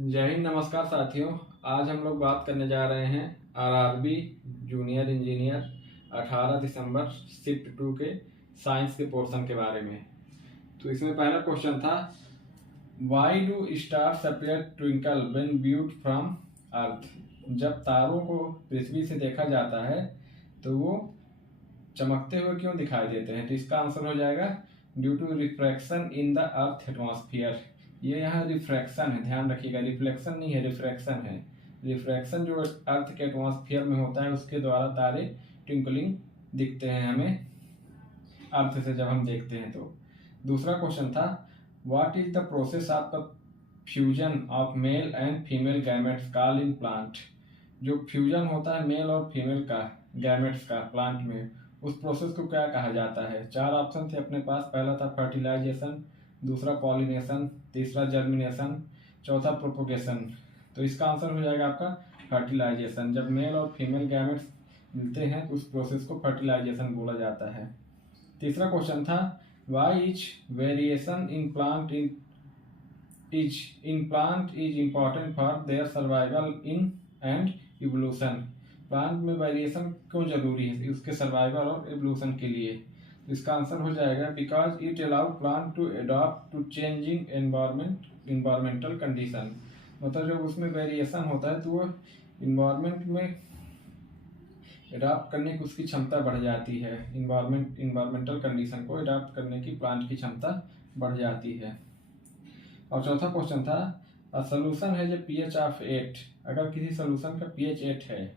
जय हिंद, नमस्कार साथियों। आज हम लोग बात करने जा रहे हैं आरआरबी जूनियर इंजीनियर 18 दिसंबर शिफ्ट 2 के साइंस के पोर्शन के बारे में। तो इसमें पहला क्वेश्चन था, why do stars appear twinkle when viewed from earth. जब तारों को पृथ्वी से देखा जाता है तो वो चमकते हुए क्यों दिखाई देते हैं। तो इसका आंसर हो जाएगा due to refraction in the earth atmosphere. ये यहाँ रिफ्रैक्शन है, ध्यान रखिएगा, रिफ्लेक्शन नहीं है, रिफ्रैक्शन है। रिफ्रैक्शन जो अर्थ के एटमॉस्फेयर में होता है उसके द्वारा तारे ट्विंकलिंग दिखते हैं हमें अर्थ से जब हम देखते हैं तो। दूसरा क्वेश्चन था, what is the process of the fusion of male and female gametes called in plant. जो फ्यूजन होता है मेल और फीमेल का गैमेट्स का प्लांट में, उस प्रोसेस को क्या कहा जाता है। चार ऑप्शन थे अपने पास। पहला था फर्टिलाइजेशन, दूसरा पॉलिनेशन, तीसरा जर्मिनेशन, चौथा प्रोपोगेशन। तो इसका आंसर हो जाएगा आपका फर्टिलाइजेशन। जब मेल और फीमेल गैमेट्स मिलते हैं तो उस प्रोसेस को फर्टिलाइजेशन बोला जाता है। तीसरा क्वेश्चन था, why each variation in plant is important for their survival in and evolution. Plant में वेरिएशन क्यों जरूरी है उसके सर्वाइवल और एवोल्यूशन के लिए। तो इसका आंसर हो जाएगा because it allow plant to adopt to changing environmental condition. मतलब जब उसमें वेरिएशन होता है तो वो इन्वायरमेंट में अडॉप्ट करने की उसकी क्षमता बढ़ जाती है। इन्वायरमेंटल कंडीशन को अडॉप्ट करने की प्लांट की क्षमता बढ़ जाती है। और चौथा क्वेश्चन था, अ सोल्यूशन है जो pH ऑफ 8। अगर किसी सोल्यूशन का pH 8 है,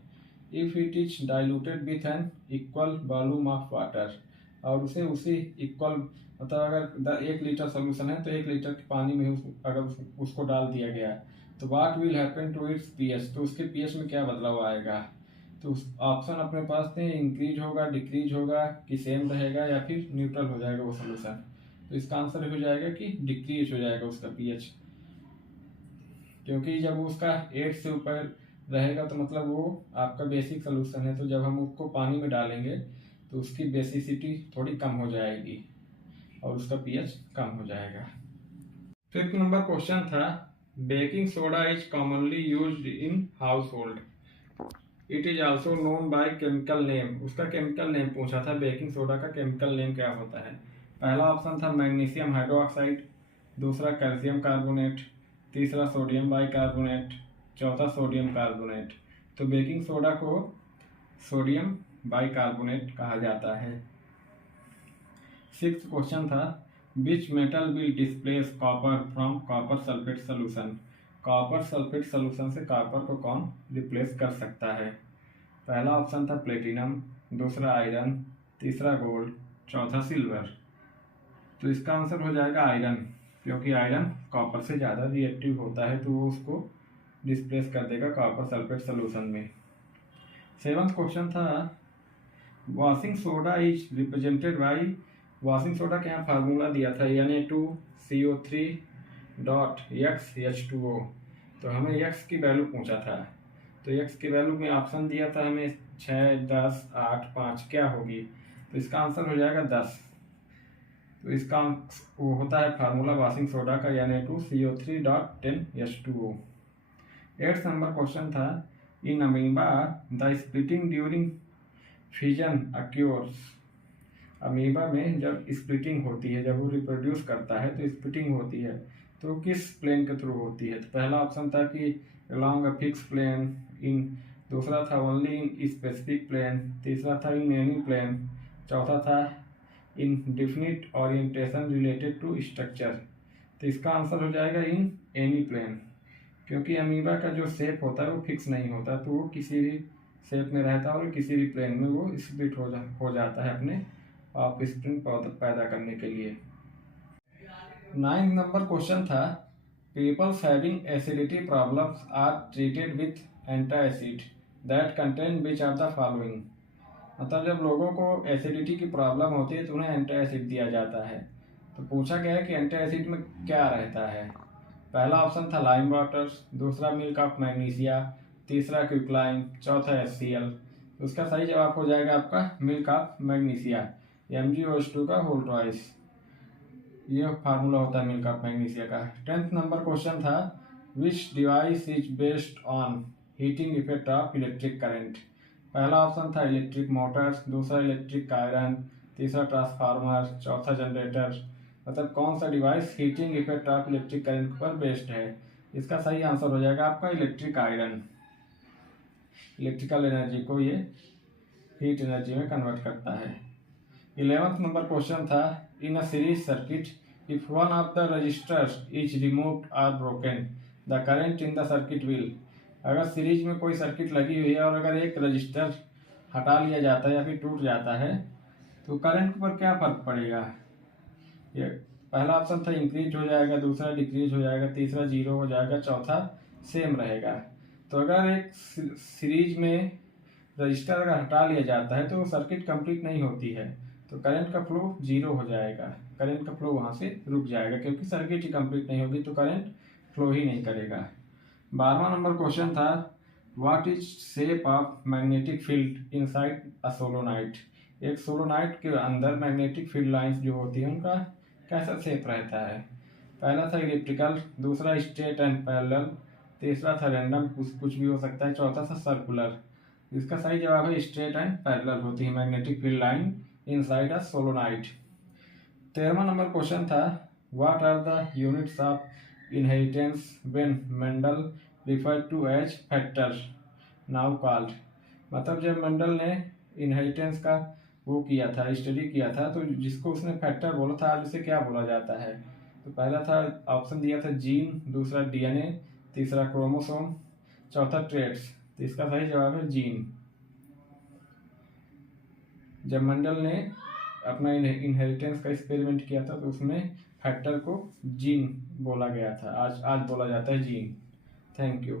if it is diluted with an equal volume of water, और उसे उसी इक्वल मतलब अगर 1 लीटर सोल्यूशन है तो 1 लीटर के पानी में अगर उसको डाल दिया गया तो what will happen to its pH। तो उसके pH में क्या बदलाव आएगा। तो ऑप्शन अपने पास थे, इंक्रीज होगा, डिक्रीज होगा, कि सेम रहेगा या फिर न्यूट्रल हो जाएगा वो सोल्यूशन। तो इसका आंसर हो जाएगा कि डिक्रीज हो जाएगा उसका pH, क्योंकि जब उसका 8 से ऊपर रहेगा तो मतलब वो आपका बेसिक सोल्यूशन है। तो जब हम उसको पानी में डालेंगे तो उसकी बेसिसिटी थोड़ी कम हो जाएगी और उसका pH कम हो जाएगा। 5th नंबर क्वेश्चन था, baking soda is commonly used in house hold, it is also known by chemical name. उसका केमिकल नेम पूछा था, बेकिंग सोडा का केमिकल नेम क्या होता है। पहला ऑप्शन था मैग्नीशियम हाइड्रोक्साइड, दूसरा कैल्शियम कार्बोनेट, तीसरा सोडियम बाइकार्बोनेट, चौथा सोडियम कार्बोनेट। तो बेकिंग सोडा को सोडियम बाइकार्बोनेट कहा जाता है। 6th क्वेश्चन था, which metal will displace copper from copper sulphate solution. Copper sulphate solution से कॉपर को कौन रिप्लेस कर सकता है। पहला ऑप्शन था प्लेटिनम, दूसरा आयरन, तीसरा गोल्ड, चौथा सिल्वर। तो इसका आंसर हो जाएगा आयरन, क्योंकि आयरन कॉपर से ज़्यादा रिएक्टिव होता है तो वो उसको डिस्प्लेस कर देगा कॉपर सल्फेट सोल्यूशन में। 7th क्वेश्चन था, washing soda is represented by. Washing soda का यहाँ फार्मूला दिया था Na2CO3.X तो हमें x की वैल्यू पूछा था। तो x की वैल्यू में ऑप्शन दिया था हमें 6, 10, 8, 5 क्या होगी। तो इसका आंसर हो जाएगा 10। तो इसका वो होता है फार्मूला वॉशिंग सोडा का Na2CO3.10H2O। 8th नंबर क्वेश्चन था, in amoeba the splitting during fission occurs. Amoeba में जब स्प्लिटिंग होती है, जब वो रिप्रोड्यूस करता है तो स्प्लिटिंग होती है तो किस प्लेन के थ्रू होती है। तो पहला ऑप्शन था कि अलोंग अ फिक्स प्लेन, दूसरा था ओनली इन स्पेसिफिक प्लेन, तीसरा था इन एनी प्लेन, चौथा था in definite orientation related to structure. तो इसका आंसर हो जाएगा इन एनी प्लेन, क्योंकि अमीबा का जो शेप होता है वो फिक्स नहीं होता, तो वो किसी भी शेप में रहता है और किसी भी प्लेन में वो स्प्लिट हो जाता है अपने ऑफ स्प्रिंग पैदा करने के लिए। 9th नंबर क्वेश्चन था, peoples having acidity problems are treated with antacid that contain which of the following. मतलब जब लोगों को एसिडिटी की प्रॉब्लम होती है तो उन्हें एंटासिड दिया जाता है। तो पूछा गया है कि एंटासिड में क्या रहता है। पहला ऑप्शन था लाइम वाटर, दूसरा मिल्क ऑफ मैग्नीशिया, तीसरा क्विकलाइम, चौथा HCl। उसका सही जवाब हो जाएगा आपका मिल्क ऑफ मैग्नीशिया, MgO2 का होल ट्वाइस। ये फार्मूला होता है मिल्क ऑफ मैग्नीशिया का। 10th नंबर क्वेश्चन था, विच device is based on heating effect of electric current. पहला ऑप्शन था इलेक्ट्रिक मोटर, दूसरा इलेक्ट्रिक आयरन, तीसरा ट्रांसफार्मर, चौथा जनरेटर। मतलब कौन सा device heating effect of electric current पर बेस्ड है। इसका सही आंसर हो जाएगा आपका इलेक्ट्रिक आयरन। इलेक्ट्रिकल एनर्जी को ये हीट एनर्जी में कन्वर्ट करता है। 11th नंबर क्वेश्चन था, in a series circuit if one of the resistors is removed और broken the current in the circuit will. अगर सीरीज में कोई सर्किट लगी हुई है और अगर एक रजिस्टर हटा लिया जाता है या फिर टूट जाता है तो करंट पर क्या फर्क पड़ेगा। ये पहला ऑप्शन था इंक्रीज हो जाएगा, दूसरा डिक्रीज हो जाएगा, तीसरा जीरो हो जाएगा, चौथा सेम रहेगा। तो अगर एक सीरीज में रजिस्टर अगर हटा लिया जाता है तो सर्किट कंप्लीट नहीं होती है, तो करंट का फ्लो जीरो हो जाएगा, करंट का फ्लो वहाँ से रुक जाएगा क्योंकि सर्किट ही कंप्लीट नहीं होगी तो करंट फ्लो ही नहीं करेगा। 12वां नंबर क्वेश्चन था, what is shape of magnetic field inside a सोलोनाइट। एक सोलोनाइट के अंदर मैग्नेटिक फील्ड लाइंस जो होती है उनका कैसा शेप रहता है। पहला था इलेक्ट्रिकल, दूसरा स्ट्रेट एंड पैरेलल, तीसरा था रैंडम, कुछ भी हो सकता है, चौथा था सर्कुलर। इसका सही जवाब है स्ट्रेट एंड पैरेलल होती है magnetic field line inside a solenoid. 13वां नंबर क्वेश्चन था, what are the units of inheritance when Mendel referred to as factor now called. मतलब जब मेंडल ने इनहेरिटेंस का वो किया था, स्टडी किया था, तो जिसको उसने फैक्टर बोला था आज उसे क्या बोला जाता है। तो पहला था ऑप्शन दिया था जीन, दूसरा डीएनए, तीसरा क्रोमोसोम, चौथा ट्रेट्स। तो इसका सही जवाब है जीन। जब मेंडल ने अपना इनहेरिटेंस का एक्सपेरिमेंट किया था तो उसमें फैक्टर को जीन बोला गया था, आज बोला जाता है जीन। Thank you.